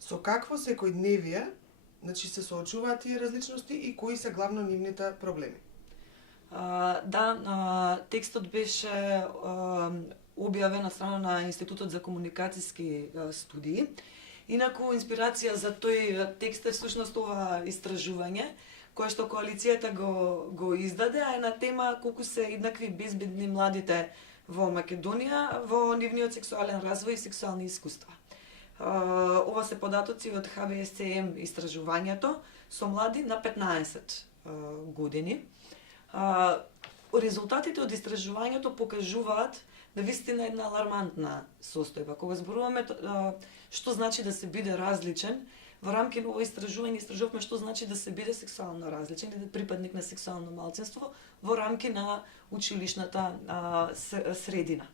Со какво секојдневие, се соочуваат тие различности и кои се главно нивните проблеми? Текстот беше објавен на страна на Институтот за комуникацијски студии. Инаку, инспирација за тој текст е всушност ова истражување, кое што коалицијата го издаде, а е на тема колку се еднакви безбедни младите во Македонија во нивниот сексуален развој и сексуални искуства. Ова се податоци од ХВСЦМ истражувањето со млади на 15 години. Резултатите од истражувањето покажуваат навистина една алармантна состојба. Кога зборуваме што значи да се биде различен, во рамки на ова истражувавме што значи да се биде сексуално различен и да припадник на сексуално малцинство во рамки на училишната средина.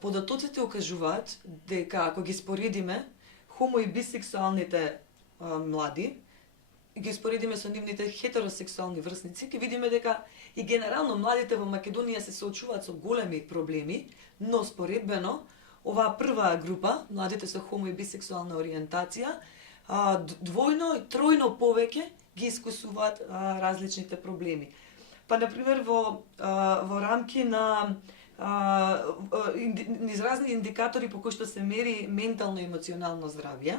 Податоците укажуваат дека ако ги споредиме хомо и бисексуалните млади, ги споредиме со нивните хетеросексуални врсници, ќе видиме дека и генерално младите во Македонија се соочуваат со големи проблеми, но споредбено оваа прва група, младите со хомо и бисексуална ориентација, двојно и тројно повеќе ги искусуваат различните проблеми. Па, например, во рамки на разни индикатори по кои што се мери ментално и емоционално здравје,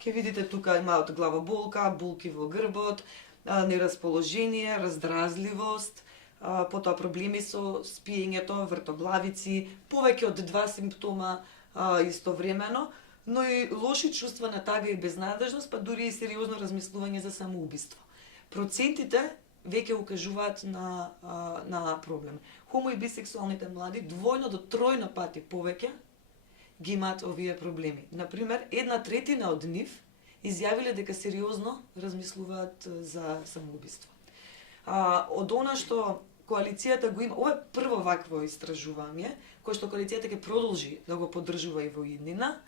ќе видите тука имаат главоболка, болки во грбот, нерасположение, раздразливост, потоа проблеми со спиењето, вртоглавици, повеќе од 2 симптома истовремено, но и лоши чувства на тага и безнадежност, па дури и сериозно размислување за самоубиство. Процентите веќе укажуваат на проблем. Хомо и бисексуалните млади двојно до тројно пати повеќе ги имаат овие проблеми. Например, 1/3 од нив изјавиле дека сериозно размислуваат за самоубиство. Од она што коалицијата го има, ова е прво вакво истражување, кое што коалицијата ќе продолжи да го поддржува и во иднина,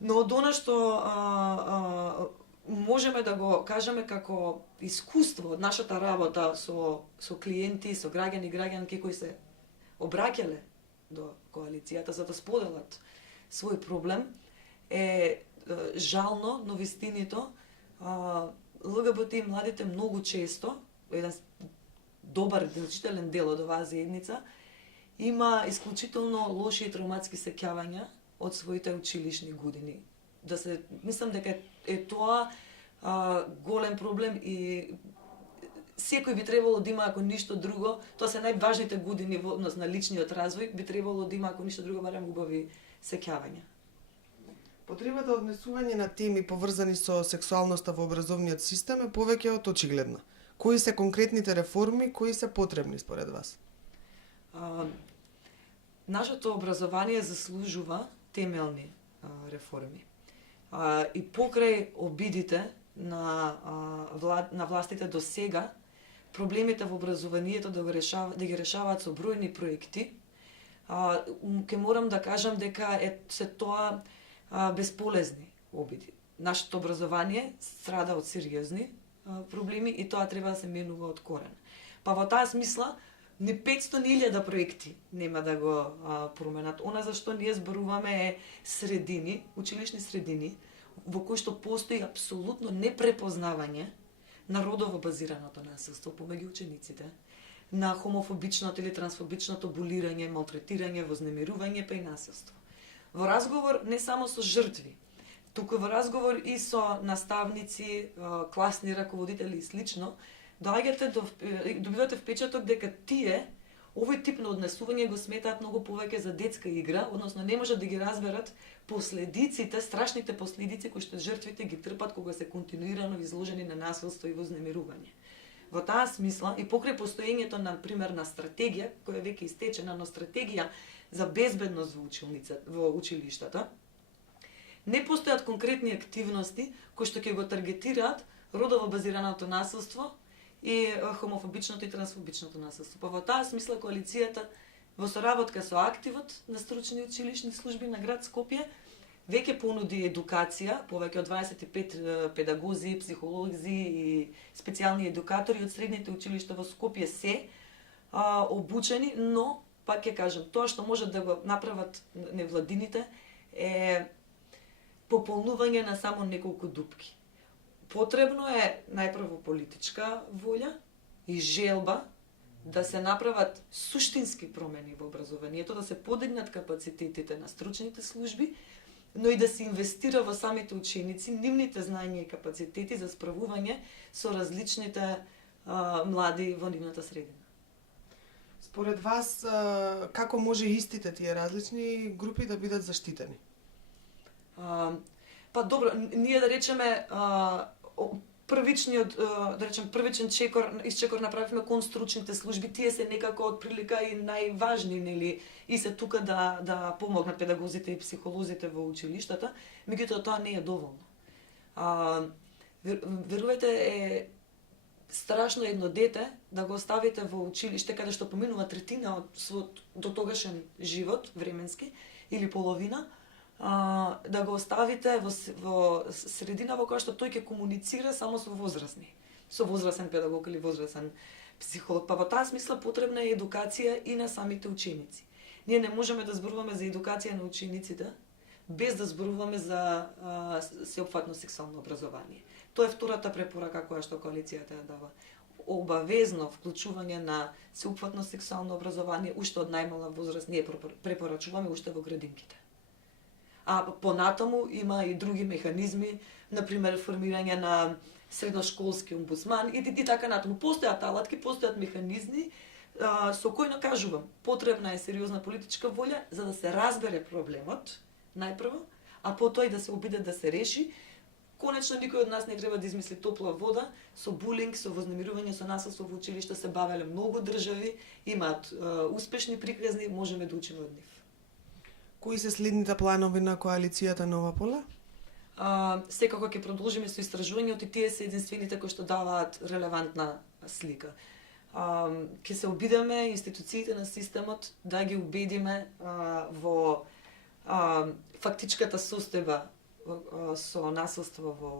но од она што можеме да го кажеме како искуство од нашата работа со клиенти, со граѓани и граѓанки кои се обраќале до коалицијата за да споделат свој проблем, е жално, но вистинито ЛГБТ и младите многу често, еден добар, значителен дел од оваа заедница, има исклучително лоши и травматски сеќавања од своите училишни години. Мислам дека е тоа голем проблем и секој би требало да има, ако ништо друго, тоа се најважните години во однос на личниот развој, би требало да има, ако ништо друго, барем убави сеќавања. Потребата од внесување на теми поврзани со сексуалноста во образовниот систем е повеќе од очигледна. Кои се конкретните реформи, кои се потребни според вас? Нашето образование заслужува темелни реформи. И покрај обидите на властите до сега, проблемите во образованието да ги решаваат со бројни проекти, ќе морам да кажам дека се тоа бесполезни обиди. Нашето образование страда од сериозни проблеми и тоа треба да се менува од корен. Па во таа смисла, ни 500.000 проекти нема да го променат. Она за што ние зборуваме е средини, училишни средини, во кои што постои апсолутно непрепознавање на родово базираното насилство помеѓу учениците, на хомофобичното или трансфобичното булирање, малтретирање, вознемирување па и насилство. Во разговор не само со жртви, туку во разговор и со наставници, класни раководители и слично, добивате впечаток дека тие овој тип на однесување го сметаат многу повеќе за детска игра, односно не можат да ги разберат последиците, страшните последици кои што жртвите ги трпат кога се континуирано изложени на насилство и вознемирување. Во таа смисла и покрај постоењето на пример на стратегија која веќе истечена, но стратегија за безбедност во училиштата, не постојат конкретни активности кои што ќе го таргетираат родово базираното насилство и хомофобичното и трансфобичното насилство. Па во таа смисла коалицијата во соработка со активот на стручни училишни служби на град Скопје веќе понуди едукација, повеќе од 25 педагози, психолози и специјални едукатори од средните училишта во Скопје се обучени, но пак ќе кажам, тоа што можат да го направат невладините е пополнување на само неколку дупки. Потребно е најпрво политичка волја и желба да се направат суштински промени во образованието, да се подигнат капацитетите на стручните служби, но и да се инвестира во самите ученици, нивните знања и капацитети за справување со различните млади во нивната средина. Според вас, како може истите тие различни групи да бидат заштитени? Па добро, ние да речеме првичен исчекор направивме кон стручните служби, тие се некако од прилика и најважни, нели, и се тука да помогнат педагозите и психолозите во училиштата, меѓутоа тоа не е доволно. Верувајте, е страшно едно дете да го оставите во училиште каде што поминува третина од својот дотогашен живот, временски, или половина, да го оставите во средина во која што тој ќе комуницира само со возрастни, со возрастен педагог или возрастен психолог. Па во таа смисла потребна е едукација и на самите ученици. Ние не можеме да зборуваме за едукација на учениците без да зборуваме за сеопфатно сексуално образование. Тоа е втората препорака која што коалицијата ја дава. Обавезно вклучување на сеопфатно сексуално образование уште од најмала возраст ние препорачуваме уште во градинките. А понатаму има и други механизми, например формирање на средношколски омбудсман и така натаму. Постојат алатки, постојат механизми со кои накажувам. Потребна е сериозна политичка волја за да се разбере проблемот најпрво, а потоа и да се обиде да се реши. Конечно, никој од нас не треба да измисли топла вода. Со булинг, со вознемирување, со насилство во училиште се бавеле многу држави, имаат успешни приказни, можеме да учиме од нив. Кои се следните планови на коалицијата Нова Пола? Секако ќе продолжиме со истражувањето и тие се единствените кои што даваат релевантна слика. Ќе се обидеме институциите на системот да ги убедиме во фактичката состојба со насилство во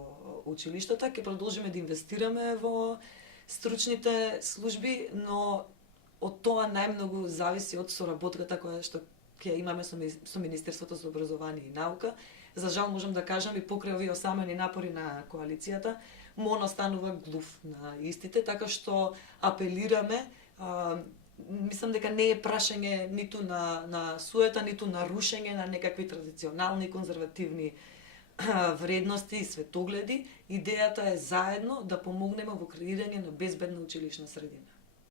училиштата, ќе продолжиме да инвестираме во стручните служби, но од тоа најмногу зависи од соработката која што ќе имаме со Министерството за образование и наука. За жал можам да кажам и покрај овие осамени напори на коалицијата, МОН станува глув на истите, така што апелираме, мислам дека не е прашање ниту на суета, ниту на рушење на некакви традиционални конзервативни вредности и светогледи. Идејата е заедно да помогнеме во креирање на безбедна училишна средина.